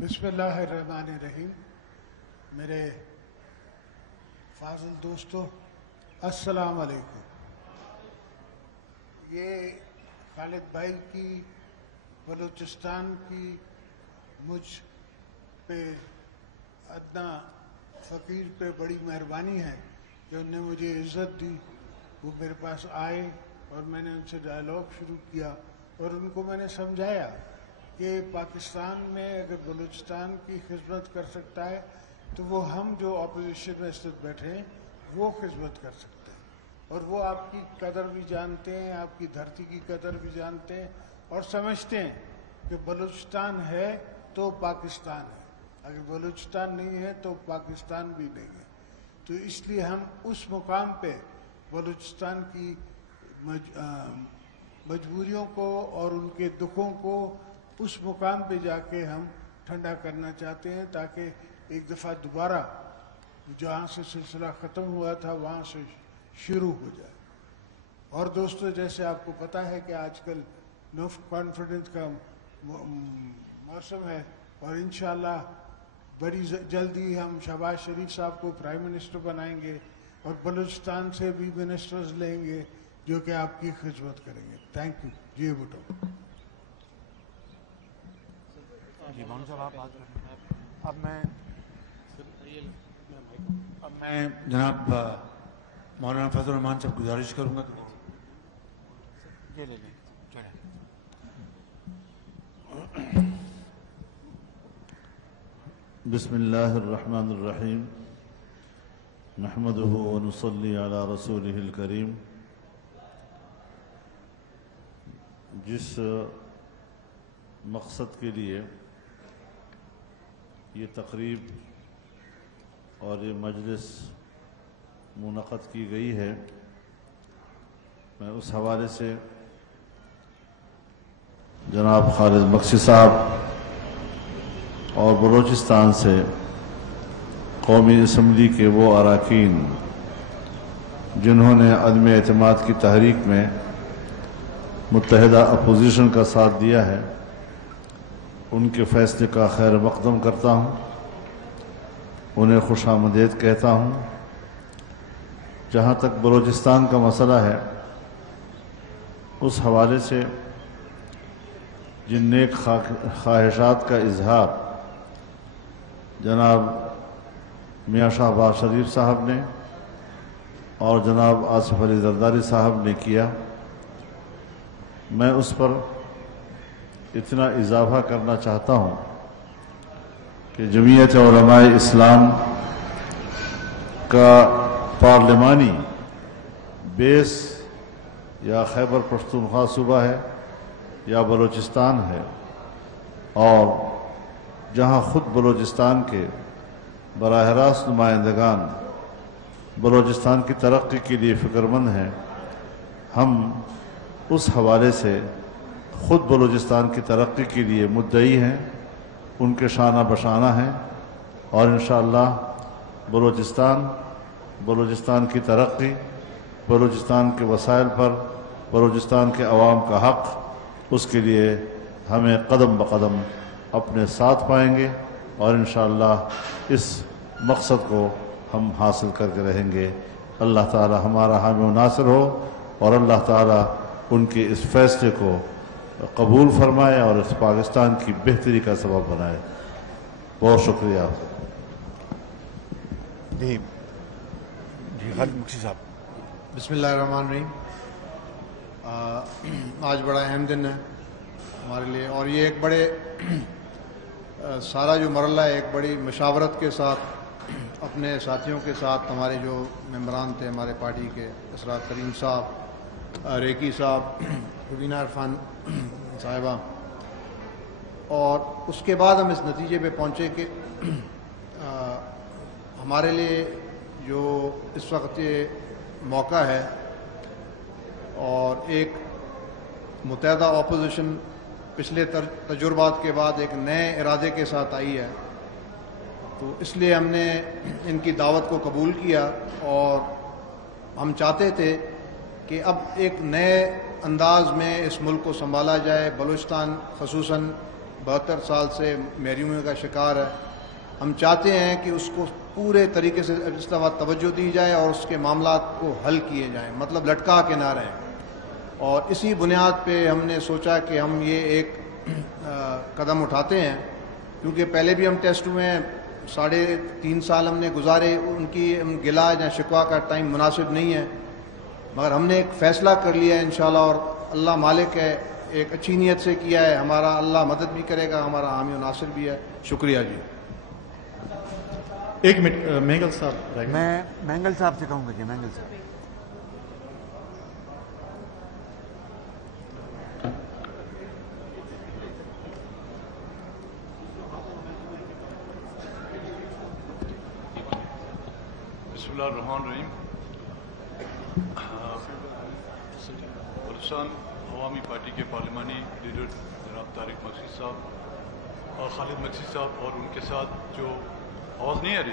بسم اللہ الرحمن الرحیم. میرے فاضل دوستو، السلام علیکم. یہ خالد بھائی کی بلوچستان کی مجھ پہ ادنا فقیر پہ بڑی مہربانی ہے کہ انہوں نے مجھے عزت دی. وہ میرے پاس آئے اور میں نے ان سے ڈائلاگ شروع کیا اور ان کو میں نے سمجھایا کہ پاکستان میں اگر بلوچستان کی خدمت کر سکتا ہے تو وہ ہم جو اپوزیشن میں اس وقت بیٹھے ہیں وہ خدمت کر سکتے ہیں. اور وہ آپ کی قدر بھی جانتے ہیں، آپ کی دھرتی کی قدر بھی جانتے ہیں اور سمجھتے ہیں کہ بلوچستان ہے تو پاکستان ہے، اگر بلوچستان نہیں ہے تو پاکستان بھی نہیں ہے. تو اس لیے ہم اس مقام پہ بلوچستان کی مجبوریوں کو اور ان کے دکھوں کو اس مقام پہ جا کے ہم ٹھنڈا کرنا چاہتے ہیں تاکہ ایک دفعہ دوبارہ جہاں سے سلسلہ ختم ہوا تھا وہاں سے شروع ہو جائے. اور دوستو، جیسے آپ کو پتہ ہے کہ آج کل نو کانفیڈنس کا موسم ہے اور انشاءاللہ بڑی جلدی ہم شہباز شریف صاحب کو پرائم منسٹر بنائیں گے اور بلوچستان سے بھی منسٹرز لیں گے جو کہ آپ کی خدمت کریں گے. Thank you. جی بٹو. جی مان صاحب آپ بات کر رہے ہیں. اب میں جناب مولانا فضل الرحمان صاحب گزارش کروں گا کہ یہ لے لیں. بسم اللہ الرحمن الرحیم. نحمده ونصلی علی رسولہ الکریم. جس مقصد کے لیے یہ تقریب اور یہ مجلس منعقد کی گئی ہے، میں اس حوالے سے جناب خالد بخشی صاحب اور بلوچستان سے قومی اسمبلی کے وہ اراکین جنہوں نے عدم اعتماد کی تحریک میں متحدہ اپوزیشن کا ساتھ دیا ہے، ان کے فیصلے کا خیر مقدم کرتا ہوں، انہیں خوش آمدید کہتا ہوں. جہاں تک بلوچستان کا مسئلہ ہے، اس حوالے سے جن نیک خواہشات کا اظہار جناب میاں شہباز شریف صاحب نے اور جناب آصف علی زرداری صاحب نے کیا، میں اس پر اتنا اضافہ کرنا چاہتا ہوں کہ جمعیت علماء اسلام کا پارلیمانی بیس یا خیبر پختونخوا صوبہ ہے یا بلوچستان ہے، اور جہاں خود بلوچستان کے براہ راست نمائندگان بلوچستان کی ترقی کے لیے فکر مند ہیں، ہم اس حوالے سے خود بلوچستان کی ترقی کے لیے مدعی ہیں، ان کے شانہ بشانہ ہیں، اور انشاءاللہ بلوچستان کی ترقی، بلوچستان کے وسائل پر بلوچستان کے عوام کا حق، اس کے لیے ہمیں قدم بقدم اپنے ساتھ پائیں گے اور انشاءاللہ اس مقصد کو ہم حاصل کر کے رہیں گے. اللہ تعالی ہمارا حامی و ناصر ہو اور اللہ تعالی ان کے اس فیصلے کو قبول فرمائے اور اس پاکستان کی بہتری کا سبب بنائے. بہت شکریہ. جی خالد بخشی صاحب. بسم اللہ الرحمن الرحیم. آج بڑا اہم دن ہے ہمارے لیے، اور یہ ایک بڑے سارا جو مرحلہ ہے ایک بڑی مشاورت کے ساتھ اپنے ساتھیوں کے ساتھ، ہمارے جو ممبران تھے ہمارے پارٹی کے، اسرار کریم صاحب، ریکی صاحب، روینہ عرفان صاحبہ، اور اس کے بعد ہم اس نتیجے پہ پہنچے کہ ہمارے لیے جو اس وقت یہ موقع ہے اور ایک متحدہ اپوزیشن پچھلے تجربات کے بعد ایک نئے ارادے کے ساتھ آئی ہے، تو اس لیے ہم نے ان کی دعوت کو قبول کیا اور ہم چاہتے تھے کہ اب ایک نئے انداز میں اس ملک کو سنبھالا جائے. بلوچستان خصوصاً 72 سال سے محرومی کا شکار ہے. ہم چاہتے ہیں کہ اس کو پورے طریقے سے اس دفعہ توجہ دی جائے اور اس کے معاملات کو حل کیے جائیں, مطلب لٹکا کے نہ رہیں. اور اسی بنیاد پہ ہم نے سوچا کہ ہم یہ ایک قدم اٹھاتے ہیں, کیونکہ پہلے بھی ہم ٹیسٹ ہوئے ہیں, 3.5 سال ہم نے گزارے, ان کی گلا یا شکوہ کا ٹائم مناسب نہیں ہے, مگر ہم نے ایک فیصلہ کر لیا ہے انشاءاللہ, اور اللہ مالک ہے, ایک اچھی نیت سے کیا ہے, ہمارا اللہ مدد بھی کرے گا, ہمارا حامی و ناصر بھی ہے. شکریہ جی. ایک منٹ مینگل صاحب رہ گئے. میں مینگل صاحب سے کہوں گا کہ مینگل صاحب. بسم اللہ الرحمن الرحیم. بلوچستان عوامی پارٹی کے پارلیمانی لیڈر جناب طارق مقصی صاحب اور خالد مقصی صاحب اور ان کے ساتھ جو آواز نہیں آ رہی,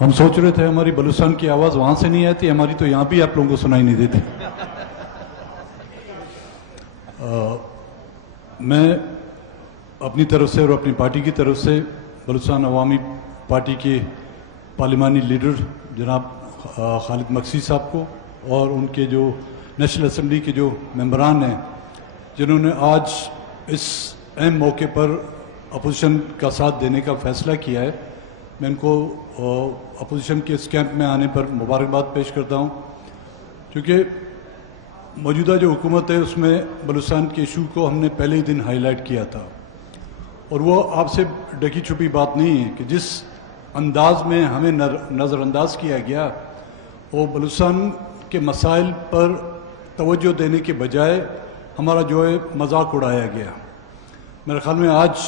ہم سوچ رہے تھے ہماری بلوچستان کی آواز وہاں سے نہیں آتی, ہماری تو یہاں بھی آپ لوگوں کو سنائی نہیں دیتی. میں اپنی طرف سے اور اپنی پارٹی کی طرف سے بلوچستان عوامی پارٹی کے پارلیمانی لیڈر جناب خالد مقصی صاحب کو اور ان کے جو نیشنل اسمبلی کے جو ممبران ہیں جنہوں نے آج اس اہم موقع پر اپوزیشن کا ساتھ دینے کا فیصلہ کیا ہے, میں ان کو اپوزیشن کے اس کیمپ میں آنے پر مبارکباد پیش کرتا ہوں, کیونکہ موجودہ جو حکومت ہے اس میں بلوچستان کے ایشو کو ہم نے پہلے ہی دن ہائی لائٹ کیا تھا, اور وہ آپ سے ڈکی چھپی بات نہیں ہے کہ جس انداز میں ہمیں نظر انداز کیا گیا وہ بلوچستان کے مسائل پر توجہ دینے کے بجائے ہمارا جو ہے مذاق اڑایا گیا. میرے خیال میں آج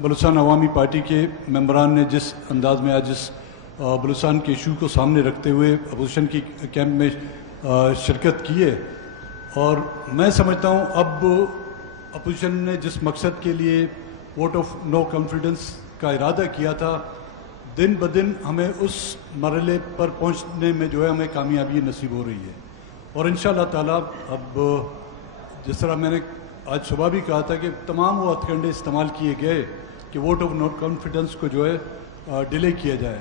بلوچستان عوامی پارٹی کے ممبران نے جس انداز میں آج اس بلوچستان کے ایشو کو سامنے رکھتے ہوئے اپوزیشن کی کیمپ میں شرکت کی ہے, اور میں سمجھتا ہوں اب اپوزیشن نے جس مقصد کے لیے ووٹ آف نو کانفیڈنس کا ارادہ کیا تھا, دن بدن ہمیں اس مرحلے پر پہنچنے میں جو ہے ہمیں کامیابی نصیب ہو رہی ہے. اور انشاءاللہ تعالیٰ اب جس طرح میں نے آج صبح بھی کہا تھا کہ تمام وہ ہتھ کنڈے استعمال کیے گئے کہ ووٹ آف نو کانفیڈنس کو جو ہے ڈیلے کیا جائے,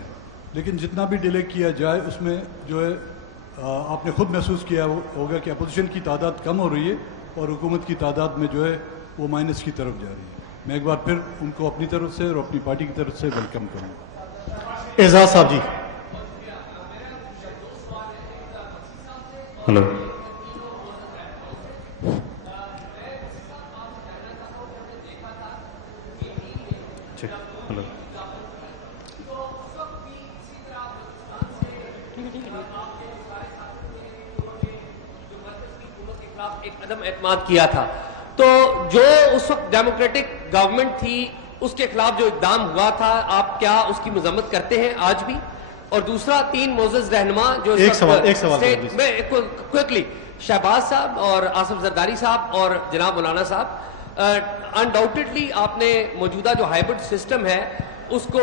لیکن جتنا بھی ڈیلے کیا جائے اس میں جو ہے آپ نے خود محسوس کیا ہوگا کہ اپوزیشن کی تعداد کم ہو رہی ہے اور حکومت کی تعداد میں جو ہے وہ مائنس کی طرف جا رہی ہے. میں ایک بار پھر ان کو اپنی طرف سے اور اپنی پارٹی کی طرف سے ویلکم کروں. اعزاز صاحب جی. ہلو. ہلو. ایک عدم اعتماد کیا تھا, تو جو اس وقت ڈیموکریٹک گورنمنٹ تھی اس کے خلاف جو اقدام ہوا تھا, آپ کیا اس کی مذمت کرتے ہیں آج بھی؟ اور دوسرا, 3 معزز رہنما جو ایک سوال میں کوئکلی شہباز صاحب اور آصف زرداری صاحب اور جناب مولانا صاحب, انڈاؤٹڈلی آپ نے موجودہ جو ہائبرڈ سسٹم ہے اس کو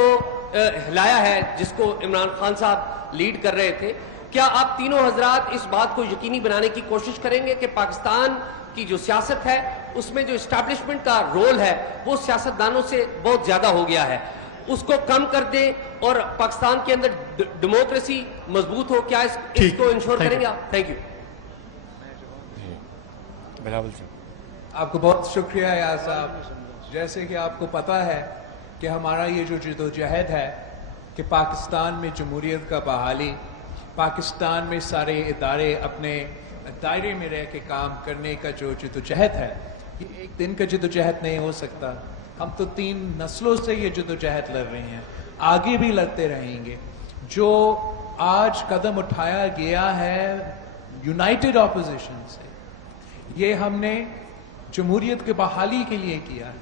ہلایا ہے جس کو عمران خان صاحب لیڈ کر رہے تھے. کیا آپ تینوں حضرات اس بات کو یقینی بنانے کی کوشش کریں گے کہ پاکستان کی جو سیاست ہے اس میں جو اسٹیبلشمنٹ کا رول ہے وہ سیاستدانوں سے بہت زیادہ ہو گیا ہے, اس کو کم کر دیں اور پاکستان کے اندر ڈیموکریسی مضبوط ہو؟ کیا اس کو انشور کریں گے آپ؟ Thank you. آپ کو بہت شکریہ یار صاحب. جیسے کہ آپ کو پتہ ہے کہ ہمارا یہ جو جدوجہد ہے کہ پاکستان میں جمہوریت کا بحالی, پاکستان میں سارے ادارے اپنے دائرے میں رہ کے کام کرنے کا جو جدوجہد ہے, یہ ایک دن کا جدوجہد نہیں ہو سکتا. ہم تو 3 نسلوں سے یہ جدوجہد لڑ رہے ہیں, آگے بھی لڑتے رہیں گے. جو آج قدم اٹھایا گیا ہے یونائٹڈ اپوزیشن سے, یہ ہم نے جمہوریت کے بحالی کے لیے کیا ہے.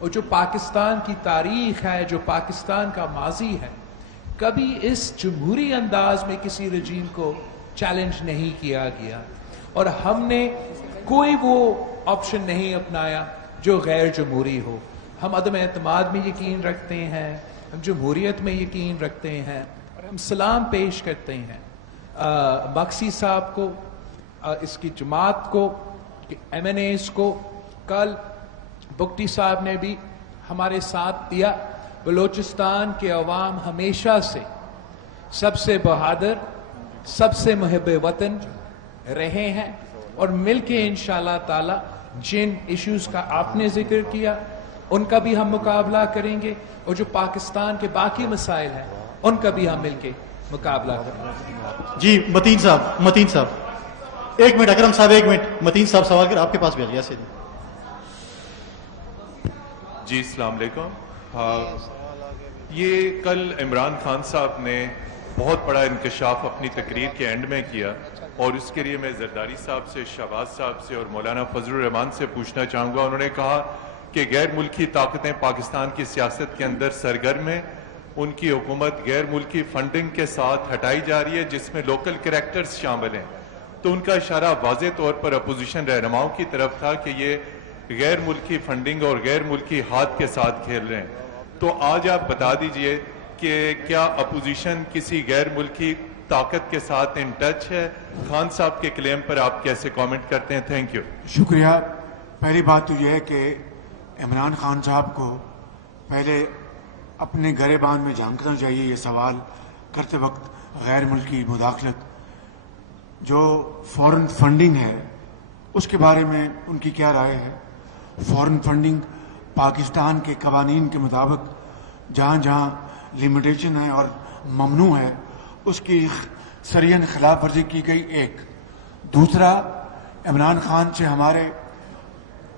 اور جو پاکستان کی تاریخ ہے, جو پاکستان کا ماضی ہے, کبھی اس جمہوری انداز میں کسی رجیم کو چیلنج نہیں کیا گیا, اور ہم نے کوئی وہ آپشن نہیں اپنایا جو غیر جمہوری ہو. ہم عدم اعتماد میں یقین رکھتے ہیں, ہم جمہوریت میں یقین رکھتے ہیں, اور ہم سلام پیش کرتے ہیں मक्सी साहब को, इसकी जमात को, MNAs को, कल बुगटी साहब ने भी हमारे साथ दिया। बलूचिस्तान के अवाम हमेशा से सबसे बहादुर, सबसे मुहिब वतन रहे हैं और मिलके इंशाअल्लाह ताला जिन इश्यूज का आपने जिक्र किया उनका भी हम मुकाबला करेंगे और जो पाकिस्तान के बाकी मसाइल हैं उनका भी हम मिलके मुकाबला करेंगे। जी मतीन साहब 1 मिनट, अकरम साहब 1 मिनट, मतीन साहब सवाल कर आपके पास भी आ गया सीधे। जी अस्सलाम वालेकुम। हाँ, ये कल इमरान खान साहब ने बहुत बड़ा इंकशाफ अपनी तकरीर के एंड में किया और उसके लिए मैं जरदारी साहब से, शहबाज साहब से और मौलाना फजलुर रहमान से पूछना चाहूँगा। उन्होंने कहा कि गैर मुल्की ताकतें पाकिस्तान की सियासत के अंदर सरगर्म हैं, उनकी हुकूमत गैर मुल्की फंडिंग के साथ हटाई जा रही है जिसमें लोकल कैरेक्टर्स शामिल हैं। तो उनका इशारा वाज़े तौर पर अपोजिशन रहनुमाओं की तरफ था कि ये गैर मुल्की फंडिंग और गैर मुल्की हाथ के साथ खेल रहे हैं। तो आज आप बता दीजिए कि क्या अपोजिशन किसी गैर मुल्की ताकत के साथ इन टच है? खान साहब के क्लेम पर आप कैसे कमेंट करते हैं? Thank you. शुक्रिया। पहली बात तो यह है कि इमरान खान साहब को पहले अपने गरेबान में झांकना चाहिए। ये सवाल करते वक्त गैर मुल्की मुदाखलत जो फॉरेन फंडिंग है उसके बारे में उनकी क्या राय है। फॉरेन फंडिंग पाकिस्तान के कवानीन के मुताबिक जहाँ जहाँ लिमिटेशन है और ममनू है उसकी सरियन खिलाफ वर्जी की गई। एक दूसरा, इमरान खान से हमारे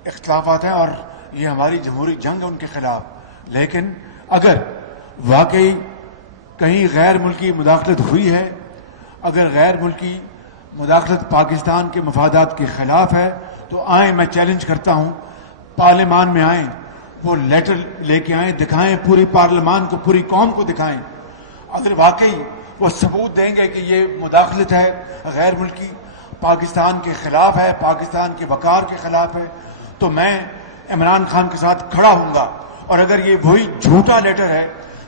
इख्तिलाफात हैं और ये हमारी जमहूरी जंग है उनके खिलाफ। लेकिन अगर वाकई कहीं गैर मुल्की मुदाखलत हुई है, अगर गैर मुल्की मुदाखलत पाकिस्तान के मफादात के खिलाफ है तो आए, मैं चैलेंज करता हूँ, पार्लियामान में आए, वो लेटर लेके आए, दिखाएं, पूरी पार्लियामान को, पूरी कौम को दिखाएं। अगर वाकई वो सबूत देंगे कि ये मुदाखलत है गैर मुल्की, पाकिस्तान के खिलाफ है, पाकिस्तान के वकार के खिलाफ है, तो मैं इमरान खान के साथ खड़ा हूंगा। और अगर ये वही झूठा लेटर है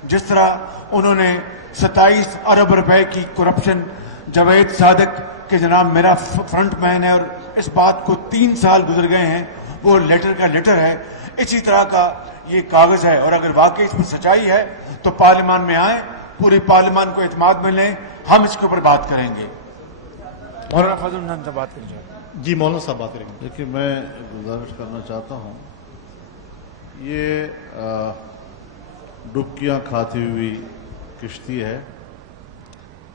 जिस तरह उन्होंने 27 अरब रुपए की करप्शन, जावेद सादिक के जनाब मेरा फ्रंट मैन है और इस बात को 3 साल गुजर गए हैं, वो लेटर का लेटर है, इसी तरह का ये कागज है। और अगर वाकई इसमें सच्चाई है तो पार्लियामान में आए, पूरी पार्लियामान को एतमाद में लें, हम इसके ऊपर बात करेंगे। मौलाना फजल रहमान से बात करेंगे। जी मौलाना साहब बात करेंगे। देखिए, मैं गुजारिश करना चाहता हूँ, ये डुबकियाँ खाती हुई किश्ती है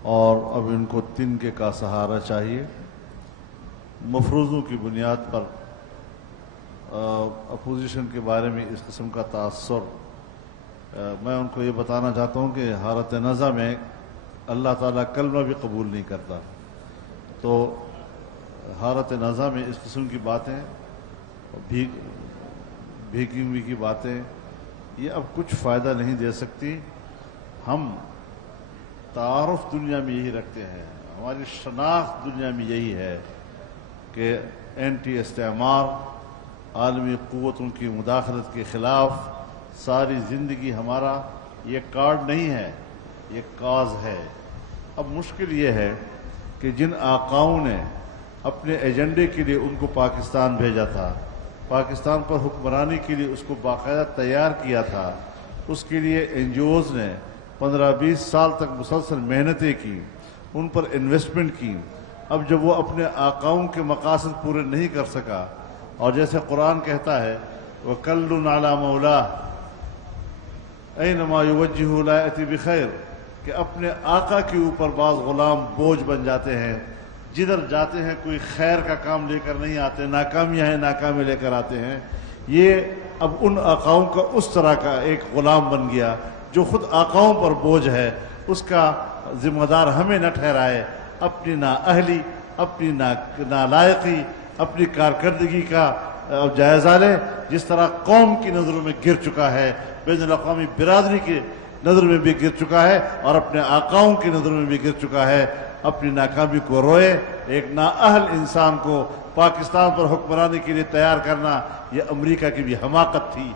और अब इनको तिनके का सहारा चाहिए। मफरूज़ों की बुनियाद पर अपोजिशन के बारे में इस किस्म का तासुर, मैं उनको ये बताना चाहता हूँ कि हालत नज़ा में अल्लाह ताला कलमा भी कबूल नहीं करता। तो हालत नज़ा में इस किस्म की बातें, भीगी हुई की बातें, ये अब कुछ फ़ायदा नहीं दे सकती। हम तारुफ दुनिया में यही रखते हैं, हमारी शनाख्त दुनिया में यही है कि एंटी इस्तेमार, आलमी क़ुव्वतों की मुदाखलत के ख़िलाफ़ सारी ज़िंदगी हमारा ये कार्ड नहीं है, ये काज है। अब मुश्किल ये है कि जिन आकाओं ने अपने एजेंडे के लिए उनको पाकिस्तान भेजा था, पाकिस्तान पर हुक्मरानी के लिए उसको बाकायदा तैयार किया था, उसके लिए NGOs ने 15-20 साल तक मुसलसल मेहनतें की, उन पर इन्वेस्टमेंट की। अब जब वो अपने आकाओं के मकासद पूरे नहीं कर सका, और जैसे कुरान कहता है, वकल्लुन अला मौला ऐनमा युवज्जिहु ला यअति बिखैर, कि अपने आका के ऊपर बाज़ गुलाम बोझ बन जाते हैं, जिधर जाते हैं कोई खैर का काम लेकर नहीं आते, नाकामियाँ हैं नाकामी लेकर आते हैं। ये अब उन आकाओं का उस तरह का एक गुलाम बन गया जो खुद आकाओं पर बोझ है, उसका जिम्मेदार हमें न ठहराए, अपनी नाअहली, अपनी नालायकी, अपनी कारकर्दगी का जायजा ले। जिस तरह कौम की नज़रों में गिर चुका है, बैनुल-अक़वामी बिरादरी की नज़र में भी गिर चुका है और अपने आकाओं की नज़रों में भी गिर चुका है, अपनी नाकामी को रोए। एक नाअहल इंसान को पाकिस्तान पर हुक्मरानी के लिए तैयार करना, यह अमेरिका की भी हमाकत थी,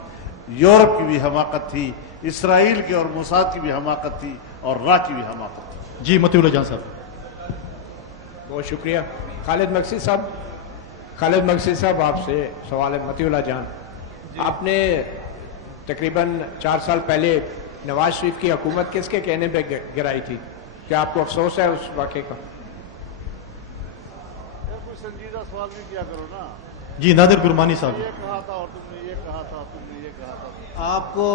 यूरोप की भी हमाकत थी, इसराइल की और मोसाद की भी हमाकत थी और रा की भी हमाकत थी। जी मतीउल्लाह जान साहब। बहुत शुक्रिया। खालिद मकसी साहब आपसे सवाल है। मतीउल्लाह जान, आपने तकरीबन 4 साल पहले नवाज शरीफ की हुकूमत किसके कहने पे गिराई थी? क्या आपको अफसोस है उस वाक़े का? कोई संजीदा सवाल भी किया करो ना। जी नादिर गुरमानी साहब। ये कहा था और तुमने ये कहा था, तुमने ये कहा था। आपको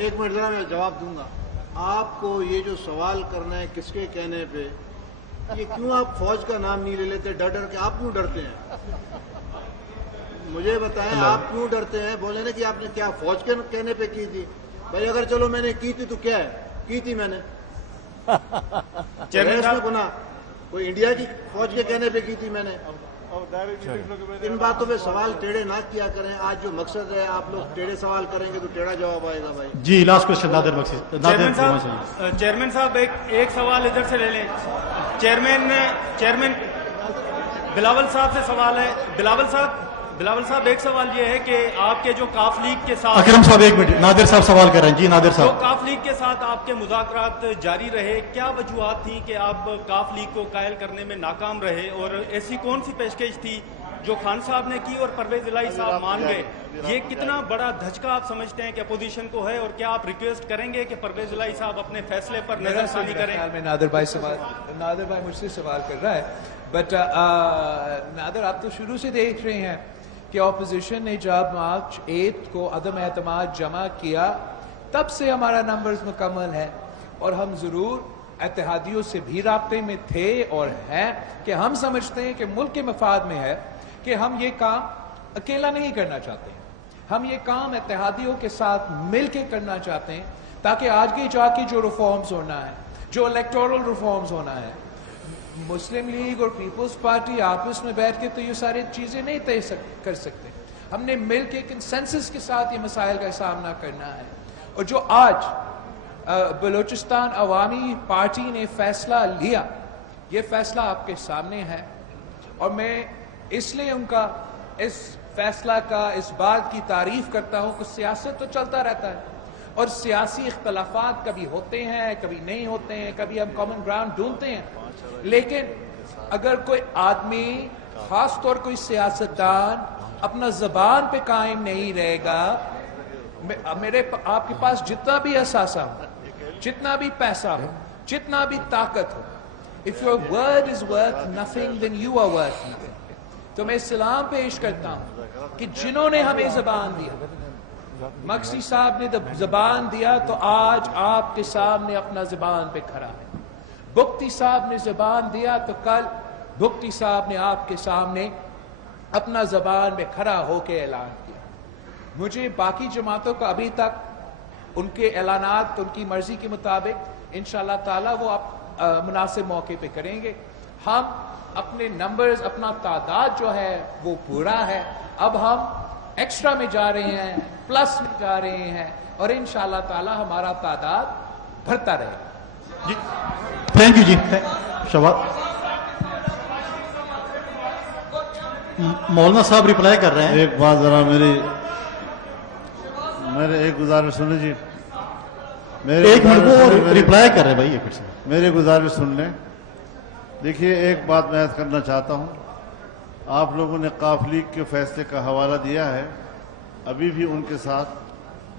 एक मिनट जरा मैं जवाब दूंगा। आपको ये जो सवाल करना है किसके कहने पे, ये क्यों आप फौज का नाम नहीं ले लेते डर डर के? आप क्यों डरते हैं? मुझे बताएं आप क्यों डरते हैं? बोले ना कि आपने क्या फौज के कहने पे की थी? भाई अगर चलो मैंने की थी तो क्या है, की थी मैंने। गुना कोई इंडिया की फौज के कहने पे की थी मैंने। इन बातों पे सवाल टेढ़े ना किया करें। आज जो मकसद है, आप लोग टेढ़े सवाल करेंगे तो टेढ़ा जवाब आएगा भाई। जी last question Nadir Maksi. Chairman साहब एक सवाल इधर से ले लें। चेयरमैन बिलावल साहब से सवाल है। बिलावल साहब एक सवाल ये है कि आपके जो काफ लीग के साथ, अकरम साहब एक मिनट, नादिर साहब सवाल कर रहे हैं। जी नादिर साहब, जो काफ लीग के साथ आपके मुज़ाकरात जारी रहे, क्या वजूहात थी कि आप काफ लीग को कायल करने में नाकाम रहे, और ऐसी कौन सी पेशकश थी जो खान साहब ने की और परवेज इलाही साहब मान गए? ये कितना बड़ा धचका आप समझते हैं कि अपोजिशन को है, और क्या आप रिक्वेस्ट करेंगे कि परवेज इलाही साहब अपने फैसले पर नजरसानी करें? नादिर भाई मुझसे सवाल कर रहा है, बट नादिर आप तो शुरू से देख रहे हैं कि ऑपोजिशन ने जब मार्च 8 को अदम एतमाद जमा किया तब से हमारा नंबर्स मुकम्मल है, और हम जरूर इत्तेहादियों से भी राब्ते में थे और हैं कि हम समझते हैं कि मुल्क के मफाद में है कि हम ये काम अकेला नहीं करना चाहते हैं, हम ये काम इत्तेहादियों के साथ मिल के करना चाहते हैं, ताकि आगे जाके जो रिफॉर्म्स होना है, जो इलेक्टोरल रिफॉर्म्स होना है, मुस्लिम लीग और पीपल्स पार्टी आपस में बैठ के तो ये सारी चीजें नहीं तय कर सकते। हमने मिल के कंसेंसस के साथ ये मसाइल का सामना करना है। और जो आज बलूचिस्तान अवामी पार्टी ने फैसला लिया, ये फैसला आपके सामने है, और मैं इसलिए उनका इस फैसला का इस बात की तारीफ करता हूं कि सियासत तो चलता रहता है, और सियासी इख्तलाफात कभी होते हैं, कभी नहीं होते हैं, कभी हम कॉमन ग्राउंड ढूंढते हैं, लेकिन अगर कोई आदमी, खास तौर कोई सियासतदान अपना जबान पे कायम नहीं रहेगा, आपके पास जितना भी असासा हो, जितना भी पैसा हो, जितना भी ताकत हो, if your word is worth nothing then you are worth nothing. तो मैं सलाम पेश करता हूं कि जिन्होंने हमें जबान दिया, मकसी साहब ने जबान दिया, तो आज आपके सामने अपना जबान पे खड़ा है। बुख्ती साहब ने जबान दिया, तो कल बुख्ती साहब ने आपके सामने अपना जबान में खड़ा होकर ऐलान किया। मुझे बाकी जमातों का अभी तक उनके ऐलानात उनकी मर्जी के मुताबिक इंशाअल्लाह ताला वो आप मुनासिब मौके पे करेंगे। हम अपने नंबर्स, अपना तादाद जो है वो पूरा है, अब हम एक्स्ट्रा में जा रहे हैं, प्लस में जा रहे हैं, और इंशाअल्लाह ताला हमारा तादाद बढ़ता रहेगा। जी थैंक यू जी। शबाब मौलाना साहब रिप्लाई कर रहे हैं। एक बात जरा मेरे एक गुजारिश सुन जी, एक मिनट को रिप्लाई कर रहे हैं भाई, फिर से मेरी गुजारिश सुन लें। देखिए एक बात मैं अर्ज करना चाहता हूं, आप लोगों ने काफ लीग के फैसले का हवाला दिया है, अभी भी उनके साथ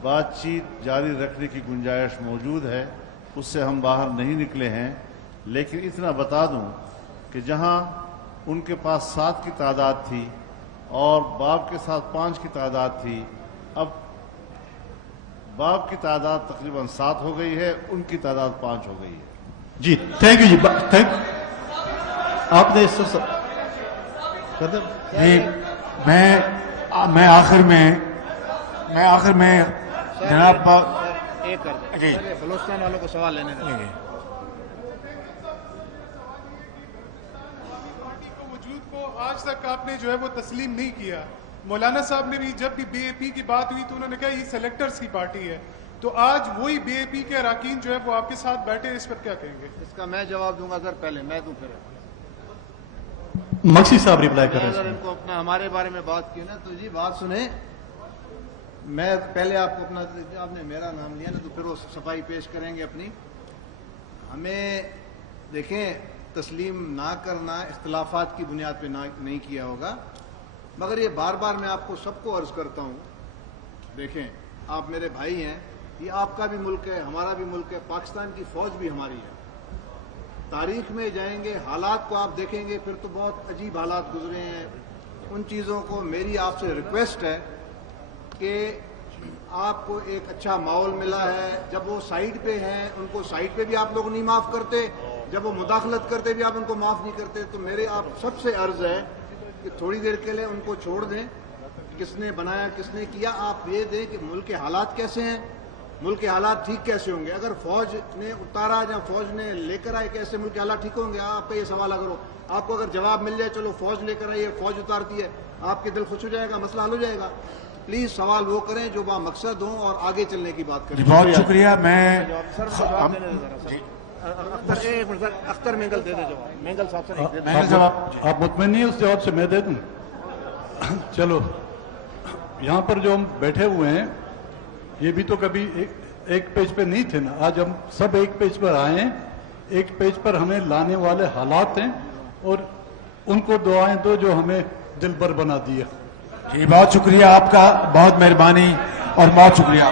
बातचीत जारी रखने की गुंजाइश मौजूद है, उससे हम बाहर नहीं निकले हैं। लेकिन इतना बता दूं कि जहां उनके पास 7 की तादाद थी और बाब के साथ 5 की तादाद थी, अब बाब की तादाद तकरीबन 7 हो गई है, उनकी तादाद 5 हो गई है। जी थैंक यू जी। थैंक आपने कर दे। मैं आखिर में जनाब एक कर दे, बलूचिस्तान वालों को सवाल लेने दें। आज तक आपने जो है वो तस्लीम नहीं किया। मौलाना साहब ने भी जब भी बीएपी की बात हुई तो उन्होंने कहा ये सेलेक्टर्स की पार्टी है, तो आज वही बीएपी के अरकान जो है वो आपके साथ बैठे, इस पर क्या कहेंगे? इसका मैं जवाब दूंगा सर, पहले मैं दूं फिर मक्सी साहब रिप्लाई कर रहे हैं। अगर इनको अपना हमारे बारे में बात की ना, तो जी बात सुने, मैं पहले आपको अपना, आपने मेरा नाम लिया ना, तो फिर वो सफाई पेश करेंगे अपनी। हमें देखें, تسلیم نہ کرنا اختلافات کی بنیاد پہ نہیں کیا ہوگا، مگر یہ بار بار میں آپ کو سب کو عرض کرتا ہوں، دیکھیں آپ میرے بھائی ہیں، یہ آپ کا بھی ملک ہے، ہمارا بھی ملک ہے، پاکستان کی فوج بھی ہماری ہے۔ تاریخ میں جائیں گے، حالات کو آپ دیکھیں گے، پھر تو بہت عجیب حالات گزرے ہیں۔ ان چیزوں کو میری آپ سے ریکویسٹ ہے کہ آپ کو ایک اچھا ماحول ملا ہے، جب وہ سائٹ پہ ہیں ان کو سائٹ پہ بھی آپ لوگ نہیں معاف کرتے، جب وہ مداخلت کرتے بھی آپ ان کو معاف نہیں کرتے، تو میرے آپ سب سے عرض ہے کہ تھوڑی دیر کے لیے ان کو چھوڑ دیں۔ کس نے بنایا، کس نے کیا، آپ یہ دیں کہ ملک کے حالات کیسے ہیں، ملک کے حالات ٹھیک کیسے ہوں گے۔ اگر فوج نے اتارا یا فوج نے لے کر آئے کیسے ملک کے حالات ٹھیک ہوں گے؟ آپ کا یہ سوال اگر ہو، آپ کو اگر جواب مل جائے چلو فوج لے کر آئیے، فوج اتارتی ہے، آپ کے دل خوش ہو جائے گا، مسئلہ حل ہو جائے گا۔ پلیز سوال وہ کریں جو با مقصد ہوں اور آگے چلنے کی بات کریں۔ بہت شکریہ۔ میں اختر مینگل دے دے جواب، مینگل صاحب سے آپ مطمئن نہیں اس جواب سے؟ میں دے دوں؟ چلو، یہاں پر جو ہم بیٹھے ہوئے ہیں یہ بھی تو کبھی ایک پیج پہ نہیں تھے نا، آج ہم سب ایک پیج پر آئے ہیں، ایک پیج پر ہمیں لانے والے حالات ہیں، اور ان کو دعائیں دو جو ہمیں دل بر بنا دیا۔ بہت شکریہ آپ کا، بہت مہربانی اور بہت شکریہ۔